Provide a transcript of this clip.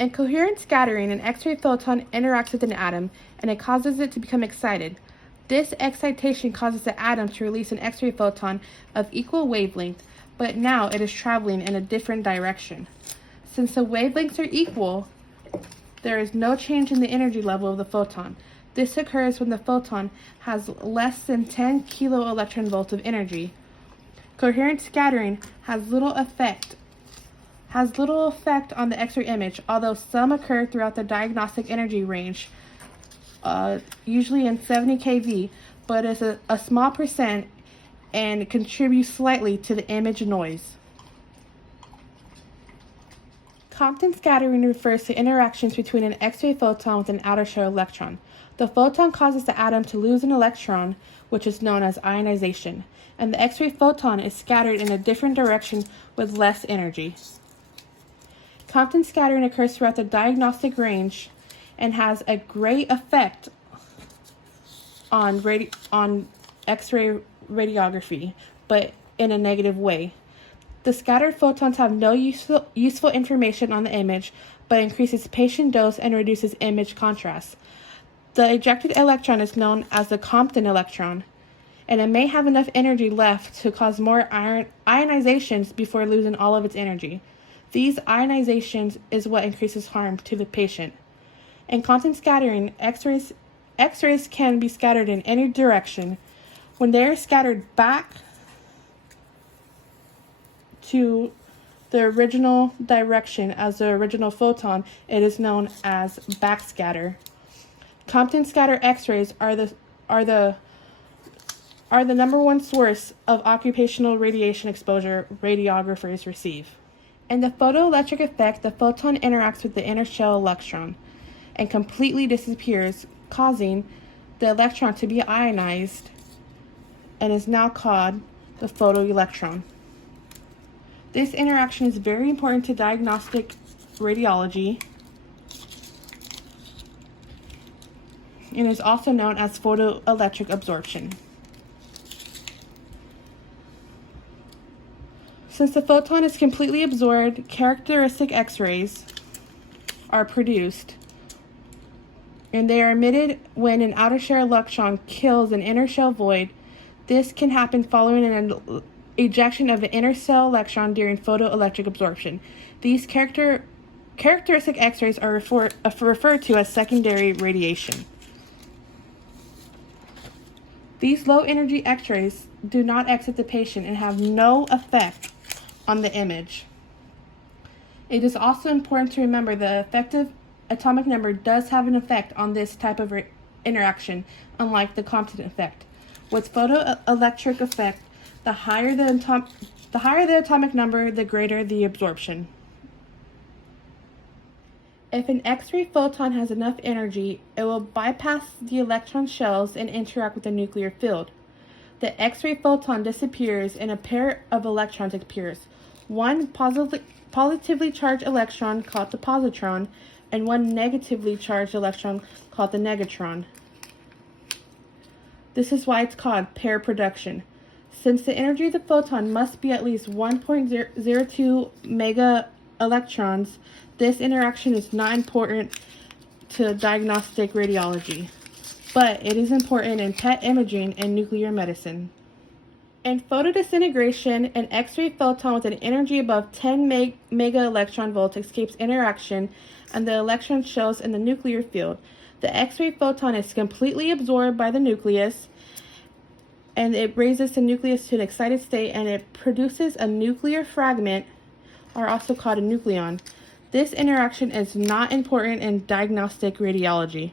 In coherent scattering, an X-ray photon interacts with an atom, and it causes it to become excited. This excitation causes the atom to release an X-ray photon of equal wavelength, but now it is traveling in a different direction. Since the wavelengths are equal, there is no change in the energy level of the photon. This occurs when the photon has less than 10 keV of energy. Coherent scattering has little effect on the X-ray image, although some occur throughout the diagnostic energy range, usually in 70 kV, but is a small percent and contributes slightly to the image noise. Compton scattering refers to interactions between an X-ray photon with an outer shell electron. The photon causes the atom to lose an electron, which is known as ionization, and the X-ray photon is scattered in a different direction with less energy. Compton scattering occurs throughout the diagnostic range and has a great effect on X-ray radiography, but in a negative way. The scattered photons have no useful information on the image, but increases patient dose and reduces image contrast. The ejected electron is known as the Compton electron, and it may have enough energy left to cause more ionizations before losing all of its energy. These ionizations is what increases harm to the patient. In Compton scattering, X-rays can be scattered in any direction. When they are scattered back to the original direction as the original photon, it is known as backscatter. Compton scatter X-rays are the number one source of occupational radiation exposure radiographers receive. In the photoelectric effect, the photon interacts with the inner shell electron and completely disappears, causing the electron to be ionized and is now called the photoelectron. This interaction is very important to diagnostic radiology and is also known as photoelectric absorption. Since the photon is completely absorbed, characteristic X-rays are produced, and they are emitted when an outer shell electron kills an inner shell void. This can happen following an ejection of an inner shell electron during photoelectric absorption. These characteristic X-rays are referred to as secondary radiation. These low-energy X-rays do not exit the patient and have no effect on the image. It is also important to remember the effective atomic number does have an effect on this type of interaction, unlike the Compton effect. With photoelectric effect, the higher the atomic number, the greater the absorption. If an X-ray photon has enough energy, it will bypass the electron shells and interact with the nuclear field. The X-ray photon disappears and a pair of electrons appears. One positively charged electron called the positron and one negatively charged electron called the negatron. This is why it's called pair production. Since the energy of the photon must be at least 1.02 mega electrons, this interaction is not important to diagnostic radiology, but it is important in PET imaging and nuclear medicine. In photodisintegration, an X-ray photon with an energy above 10 mega electron volts escapes interaction and the electron shells in the nuclear field. The X-ray photon is completely absorbed by the nucleus, and it raises the nucleus to an excited state, and it produces a nuclear fragment, or also called a nucleon. This interaction is not important in diagnostic radiology.